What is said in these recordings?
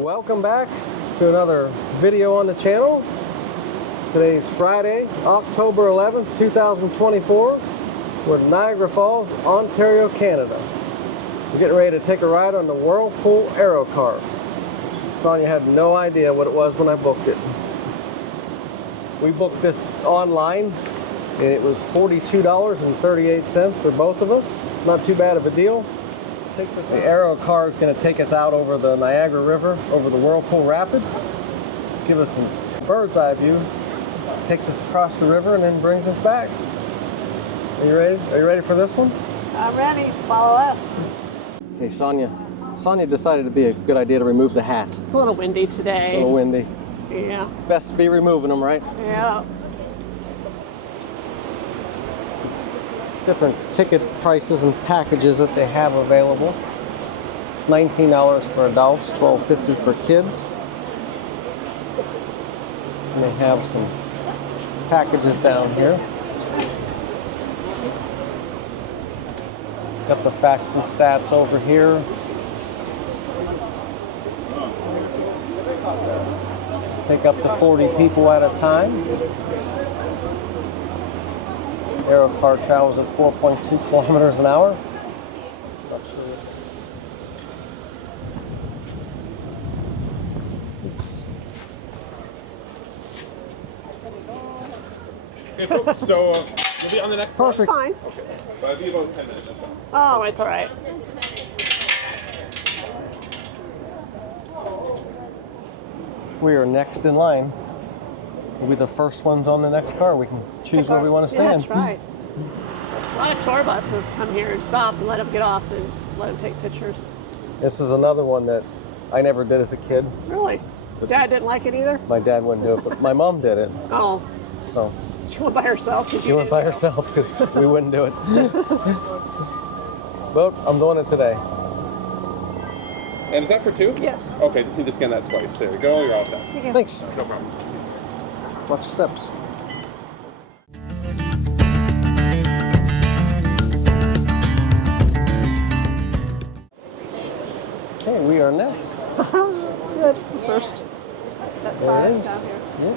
Welcome back to another video on the channel. Today's Friday, October 11th, 2024. We're in Niagara Falls, Ontario, Canada. We're getting ready to take a ride on the Whirlpool Aero car. Sonia had no idea what it was when I booked it. We booked this online and it was $42.38 for both of us. Not too bad of a deal. The Aero car is going to take us out over the Niagara River, over the Whirlpool Rapids, give us some bird's eye view, takes us across the river and then brings us back. Are you ready? Are you ready for this one? I'm ready. Follow us. Okay, Sonia decided it'd be a good idea to remove the hat. It's a little windy today. A little windy. Yeah. Best to be removing them, right? Yeah. Different ticket prices and packages that they have available. It's $19 for adults, $12.50 for kids. And they have some packages down here. Got the facts and stats over here. Take up to 40 people at a time. Aero car travels at 4.2 kilometers an hour. Not sure. Oops. Okay, folks, so we'll be on the next one. That's fine. Okay, so I'll be about 10 minutes or so. Oh, it's all right. We are next in line. We'll be the first ones on the next car. We can choose where we want to stand. Yeah, that's right. A lot of tour buses come here and stop and let them get off and let them take pictures. This is another one that I never did as a kid. Really? Dad didn't like it either? My dad wouldn't do it, but my mom did it. Oh. So She went by herself? she went by herself because we wouldn't do it. But I'm doing it today. And is that for two? Yes. Okay, just need to scan that twice. There we go, you're all set. Thanks. No problem. Watch steps. Okay, we are next. Good. First. That There side it is. down here. Yeah.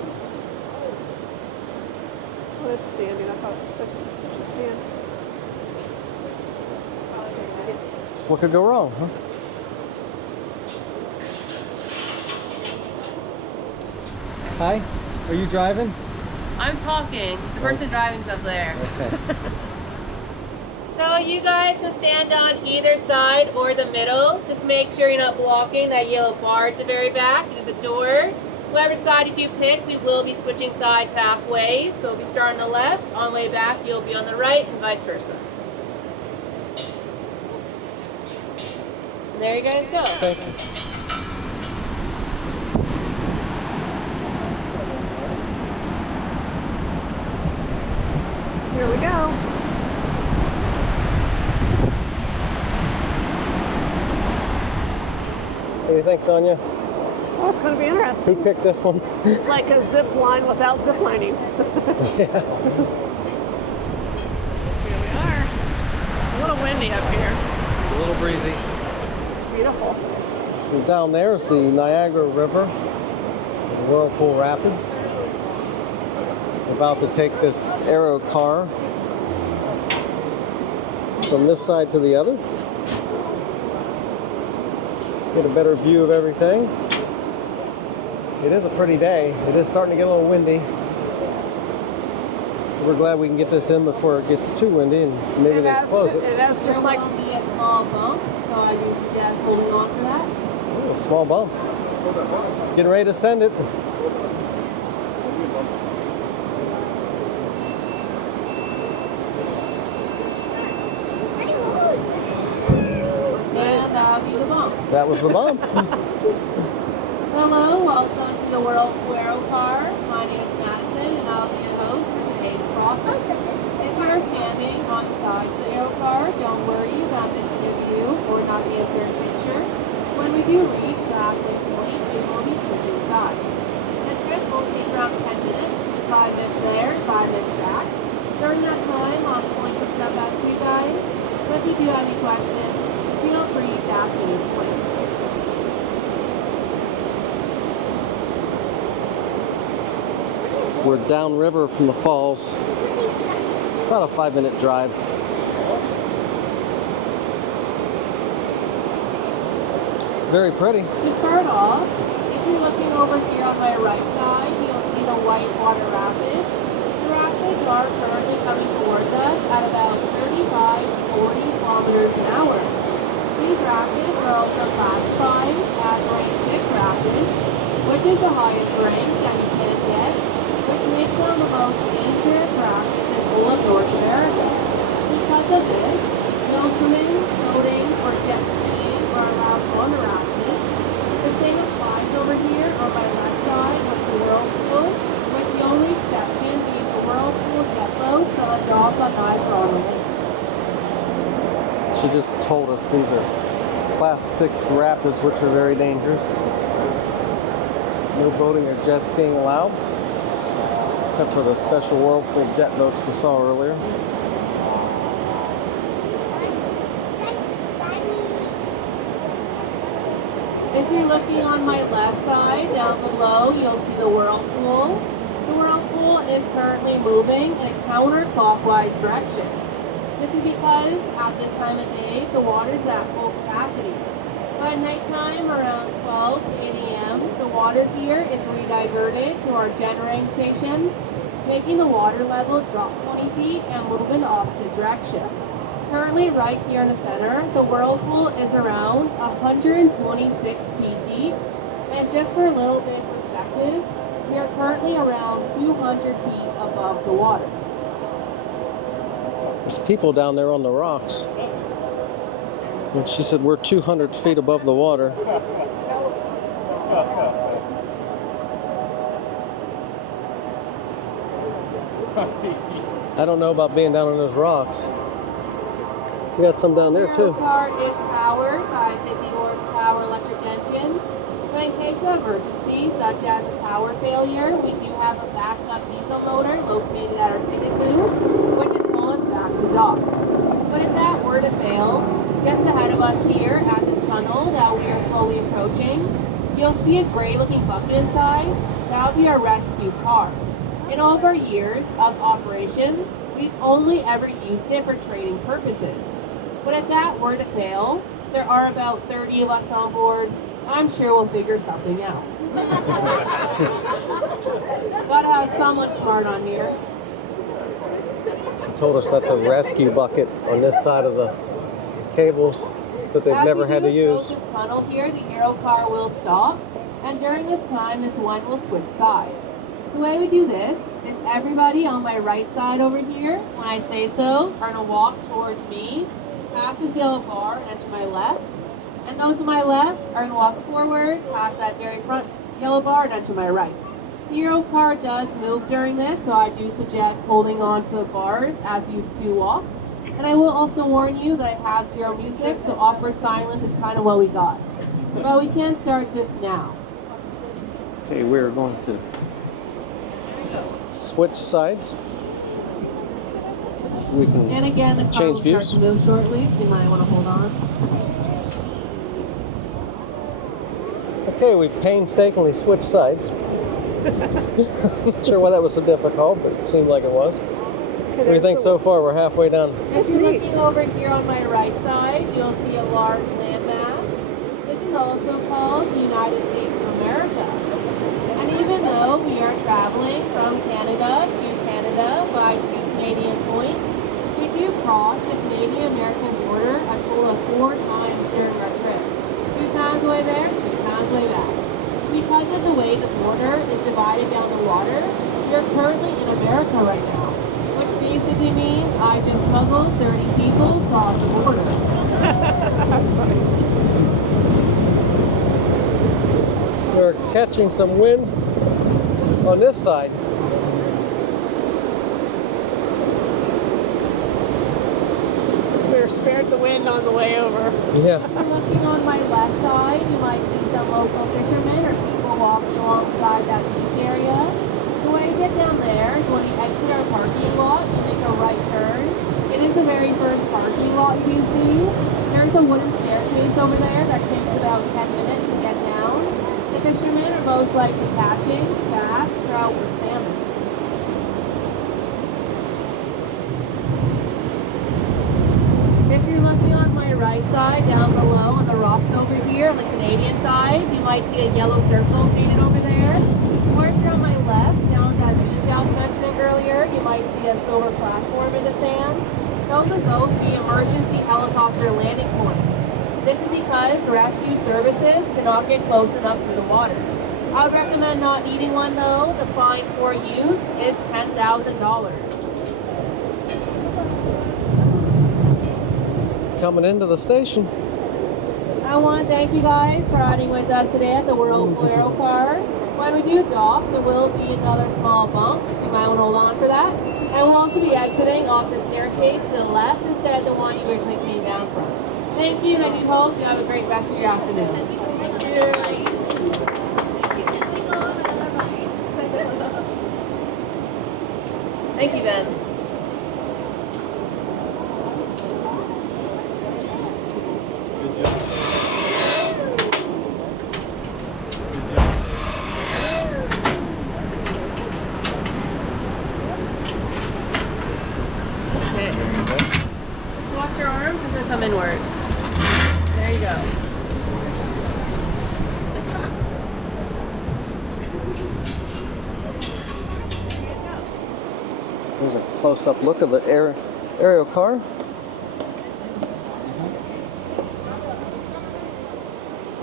Oh, it's standing. I thought it was such a stand. What could go wrong, huh? Hi, are you driving? I'm talking. The person driving's up there. Okay. So you guys can stand on either side or the middle. Just make sure you're not blocking that yellow bar at the very back. It is a door. Whatever side you do pick, we will be switching sides halfway. So if you start on the left, on the way back, you'll be on the right and vice versa. And there you guys go. Thank you. Here we go. What do you think, Sonia? Oh, it's going to be interesting. Who picked this one? It's like a zip line without zip lining. Yeah. Here we are. It's a little windy up here. It's a little breezy. It's beautiful. And down there is the Niagara River, the Whirlpool Rapids. We're about to take this Aero car from this side to the other. Get a better view of everything. It is a pretty day. It is starting to get a little windy. We're glad we can get this in before it gets too windy and maybe they close it. It has just There like will be a small bump, so I do suggest holding on for that. Ooh, a small bump. Getting ready to send it. And that'll be the bump. That was the bump. Hello, welcome to the Whirlpool Aero car. My name is Madison and I'll be your host for today's crossing. If you are standing on the sides of the Aero car, don't worry about missing a view or not being a certain picture. When we do reach the halfway point, we will be switching sides. The trip will take around 10 minutes, 5 minutes there, 5 minutes back. During that time, I'll point some stuff out to you guys. But if you do have any questions, feel free to ask at any point. We're downriver from the falls. About a 5-minute drive. Very pretty. To start off, if you're looking over here on my right side, you'll see the whitewater rapids. The rapids are currently coming towards us at about 35 to 40 kilometers an hour. These rapids are also classified as rank 6 rapids, which is the highest rank that you can get, which makes them the most dangerous rapids in all of North America. Because of this, no swimming, boating, or jet skiing are allowed on the rapids. The same applies over here on my left side with the Whirlpool, with the only exception being the Whirlpool jet boat that left off on Niagara on the lake. She just told us these are class 6 rapids, which are very dangerous. No boating or jet skiing allowed, except for the special Whirlpool jet boats we saw earlier. If you're looking on my left side, down below, you'll see the Whirlpool. The Whirlpool is currently moving in a counterclockwise direction. This is because at this time of day, the water's at full capacity. By nighttime, around 12 to 8 a.m., the water here is rediverted to our generating stations, making the water level drop 20 feet and move in the opposite direction. Currently, right here in the center, the Whirlpool is around 126 feet deep, and just for a little bit of perspective, we are currently around 200 feet above the water. There's people down there on the rocks. And she said we're 200 feet above the water. I don't know about being down on those rocks. We got some down there The too. car is powered by a 50 horsepower electric engine. So in case of emergency, such as a power failure, we do have a backup diesel motor located at our ticket booth, which will pull us back to dock. But if that were to fail, just ahead of us here at this tunnel that we are slowly approaching, you'll see a gray looking bucket inside. That'll be our rescue car. In all of our years of operations, we've only ever used it for training purposes. But if that were to fail, there are about 30 of us on board. I'm sure we'll figure something out. Gotta have someone smart on here. She told us that's a rescue bucket on this side of the cables that they've never had to use. As we do approach this tunnel here, the Aero car will stop, and during this time is when we'll switch sides. The way we do this is everybody on my right side over here, when I say so, are gonna walk towards me, past this yellow bar and to my left. And those to my left are gonna walk forward, past that very front yellow bar and to my right. The Aero car does move during this, so I do suggest holding on to the bars as you do walk. And I will also warn you that I have zero music, so awkward silence is kind of what we got. But we can start this now. Okay, we're going to switch sides. So we can And again, the car change will start views. to move shortly, so you might want to hold on. Okay, we painstakingly switched sides. Not sure why that was so difficult, but it seemed like it was. What do you think so far? We're halfway down. If you're looking over here on my right side, you'll see a large landmass. This is also called the United States of America. And even though we are traveling from Canada to Canada by 2 Canadian points, we do cross the Canadian-American border a total of 4 times during our trip. 2 times way there, 2 times way back. Because of the way the border is divided down the water, you're currently in America right now. Which basically means I just smuggled 30 people across the border. That's funny. We're catching some wind on this side. We were spared the wind on the way over. Yeah. If you're looking on my left side, you might see some local fishermen or people walking alongside that beach area. The way to get down there is when you exit our parking lot, you make a right turn. It is the very first parking lot you do see. There's a wooden staircase over there that takes about 10 minutes to get down. The fishermen are most likely catching bass, trout, or salmon. United side, down below on the rocks over here, on the Canadian side, you might see a yellow circle painted over there. Or if you're on my left, down that beach I was mentioning earlier, you might see a silver platform in the sand. Those would both be emergency helicopter landing points. This is because rescue services cannot get close enough to the water. I would recommend not needing one though. The fine for use is $10,000. Coming into the station. I want to thank you guys for riding with us today at the Whirlpool Aero car. When we do dock, there will be another small bump, so you might want to hold on for that. And we'll also be exiting off the staircase to the left instead of the one you originally came down from. Thank you, and I do hope you have a great rest of your afternoon. Thank you, Ben. Walk your arms and then come inwards. There you go. Here's a close-up look of the aerial car.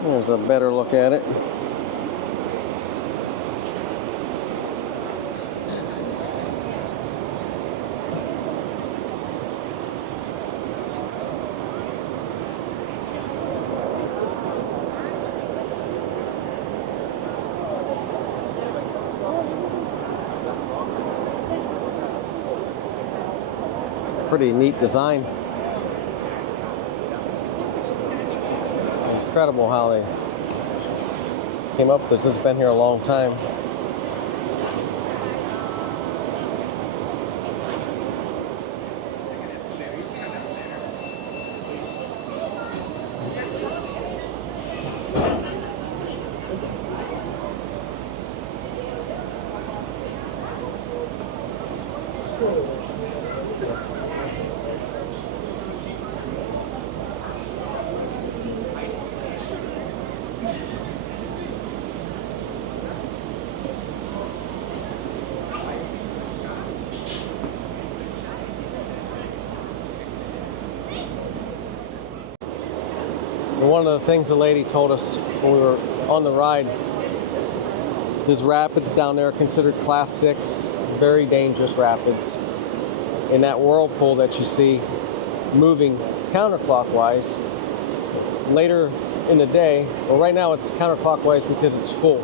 There's a better look at it. Pretty neat design. Incredible how they came up with this. This has been here a long time. And one of the things the lady told us when we were on the ride, these rapids down there are considered class 6, very dangerous rapids. And that whirlpool that you see moving counterclockwise, later in the day, well right now it's counterclockwise because it's full.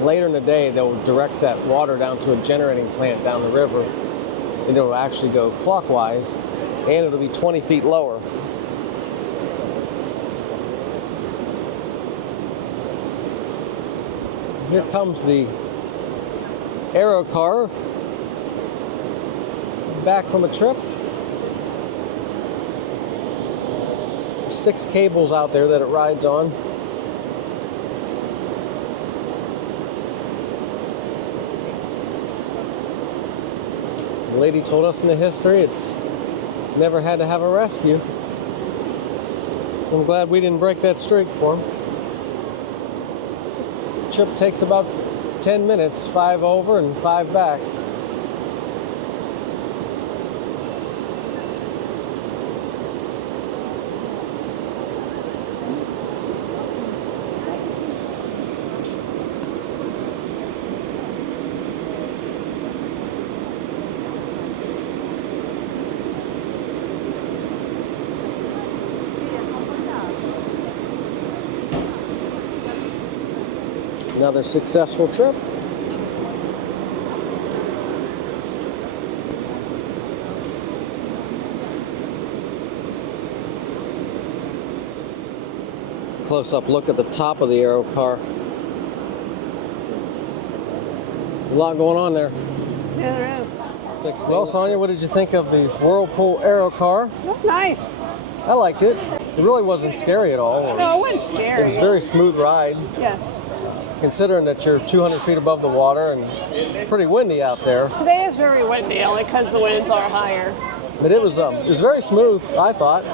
Later in the day they'll direct that water down to a generating plant down the river and it'll actually go clockwise and it'll be 20 feet lower. Here comes the Aero car back from a trip. 6 cables out there that it rides on. The lady told us in the history it's never had to have a rescue. I'm glad we didn't break that streak for him. Trip takes about 10 minutes, 5 over and 5 back. Another successful trip. Close-up look at the top of the Aero car. A lot going on there. Yeah, there is. Well, Sonia, what did you think of the Whirlpool Aero car? It was nice. I liked it. It really wasn't scary at all. No, it wasn't scary. It was a very smooth ride. Yes. Considering that you're 200 feet above the water and pretty windy out there. Today is very windy, only because the winds are higher. But it was very smooth, I thought.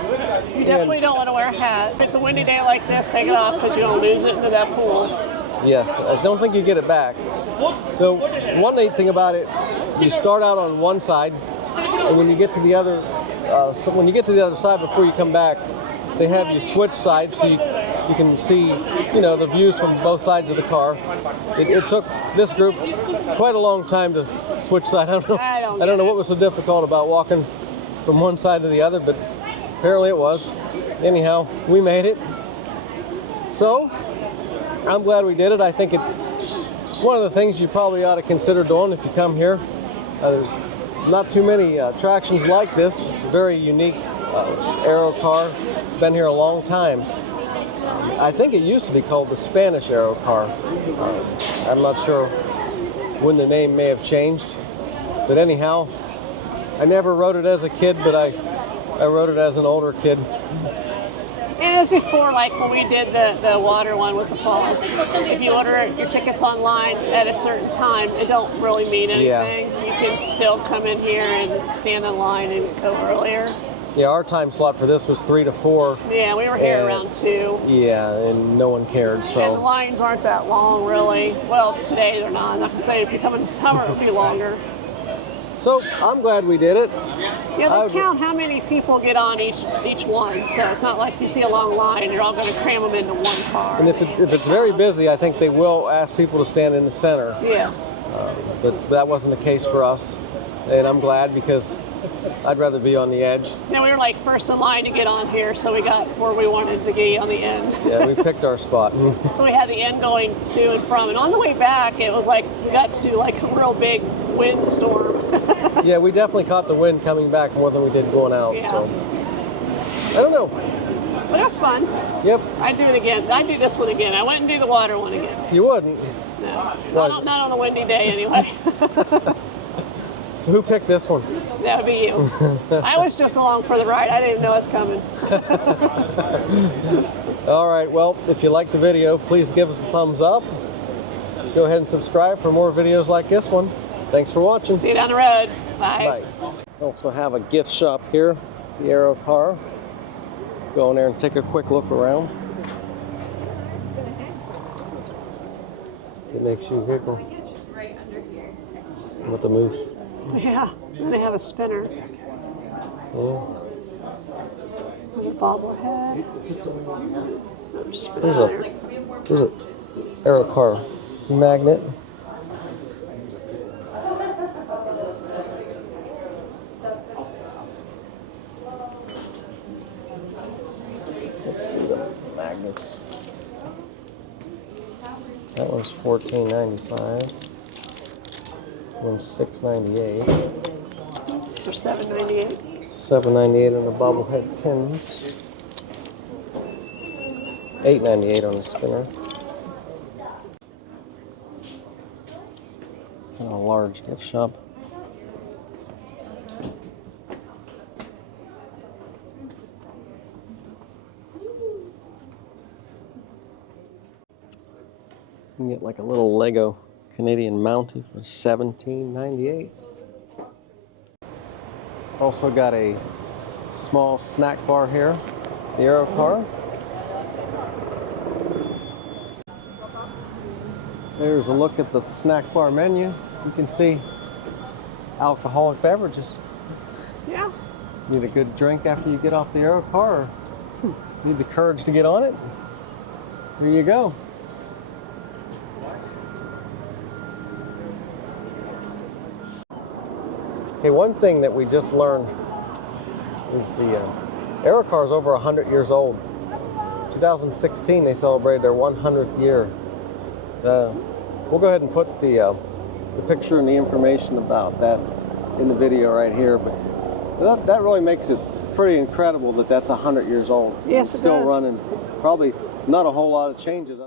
You definitely don't want to wear a hat. If it's a windy day like this, take it off because you don't lose it into that pool. Yes, I don't think you get it back. The one neat thing about it, you start out on one side, and when you get to the other, side before you come back, they have you switch sides so you can see, the views from both sides of the car. It took this group quite a long time to switch sides. I don't know what was so difficult about walking from one side to the other, but apparently it was. Anyhow, we made it. So, I'm glad we did it. I think one of the things you probably ought to consider doing if you come here. There's not too many attractions like this. It's a very unique aero car. It's been here a long time. I think it used to be called the Spanish aero car. I'm not sure when the name may have changed. But anyhow, I never rode it as a kid, but I rode it as an older kid. And it was before, like when we did the water one with the falls. If you order your tickets online at a certain time, it don't really mean anything. Yeah. You can still come in here and stand in line and go earlier. Yeah, our time slot for this was 3 to 4. Yeah, we were here around 2. Yeah, and no one cared. So. And the lines aren't that long, really. Well, today they're not. I'm not gonna say if you come in the summer, it'll be longer. So I'm glad we did it. Yeah, they count how many people get on each one, so it's not like you see a long line, you're all going to cram them into one car. And if it's very busy, I think they will ask people to stand in the center. Yes. But that wasn't the case for us, and I'm glad because I'd rather be on the edge. Yeah, we were like first in line to get on here, so we got where we wanted to be on the end. Yeah, we picked our spot. So we had the end going to and from, and on the way back, it was like we got to like a real big windstorm. Yeah, we definitely caught the wind coming back more than we did going out. Yeah. So I don't know. But it was fun. Yep. I'd do it again. I'd do this one again. I wouldn't do the water one again. You wouldn't? No. Not on a windy day anyway. Who picked this one? That would be you. I was just along for the ride. I didn't even know it was coming. All right, well, if you liked the video, please give us a thumbs up. Go ahead and subscribe for more videos like this one. Thanks for watching. See you down the road. Bye. Bye. We also have a gift shop here, the Aero car. Go in there and take a quick look around. It makes you giggle. With the moose. Yeah, and they have a spinner. Yeah. With a bobblehead. There's a Aero car magnet. Let's see the magnets. That one's $14.95. One's $6.98. These are $7.98. $7.98 on the bobblehead pins. $8.98 on the spinner. Kind of a large gift shop. You can get like a little Lego Canadian Mountie for $17.98. Also got a small snack bar here, the Aero car. There's a look at the snack bar menu. You can see alcoholic beverages. Yeah. Need a good drink after you get off the Aero car, or need the courage to get on it? Here you go. Okay, one thing that we just learned is the Aero car is over 100 years old. 2016, they celebrated their 100th year. We'll go ahead and put the picture and the information about that in the video right here. But that really makes it pretty incredible that that's 100 years old. Yes, it's still running. Probably not a whole lot of changes.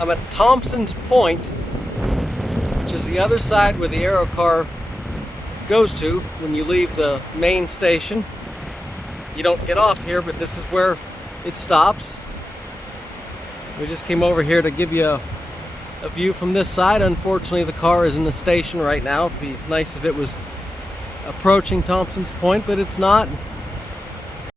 I'm at Thompson's Point, which is the other side where the Aero car goes to when you leave the main station. You don't get off here, but this is where it stops. We just came over here to give you a view from this side. Unfortunately, the car is in the station right now. It'd be nice if it was approaching Thompson's Point, but it's not.